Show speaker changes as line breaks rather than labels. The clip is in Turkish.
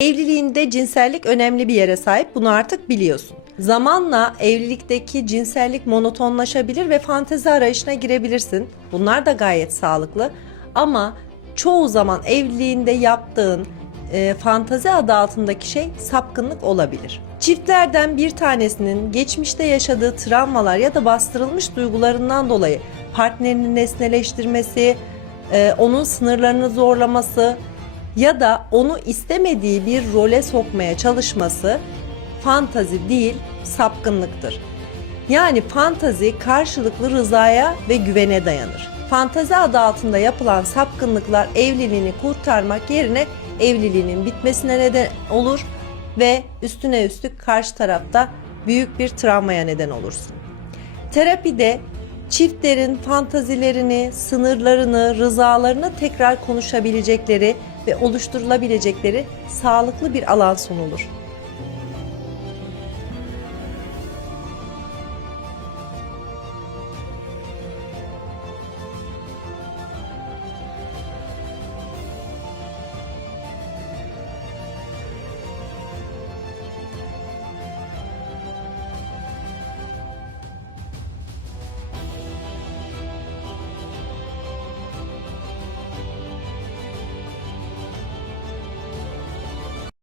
Evliliğinde cinsellik önemli bir yere sahip. Bunu artık biliyorsun. Zamanla evlilikteki cinsellik monotonlaşabilir ve fantezi arayışına girebilirsin. Bunlar da gayet sağlıklı. Ama çoğu zaman evliliğinde yaptığın e, fantazi adı altındaki şey sapkınlık olabilir. Çiftlerden bir tanesinin geçmişte yaşadığı travmalar ya da bastırılmış duygularından dolayı partnerini nesneleştirmesi, e, onun sınırlarını zorlaması ya da onu istemediği bir role sokmaya çalışması fantazi değil, sapkınlıktır. Yani fantazi karşılıklı rızaya ve güvene dayanır. Fantazi adı altında yapılan sapkınlıklar evliliğini kurtarmak yerine evliliğinin bitmesine neden olur ve üstüne üstlük karşı tarafta büyük bir travmaya neden olursun. Terapide çiftlerin fantazilerini, sınırlarını, rızalarını tekrar konuşabilecekleri ve oluşturulabilecekleri sağlıklı bir alan sunulur.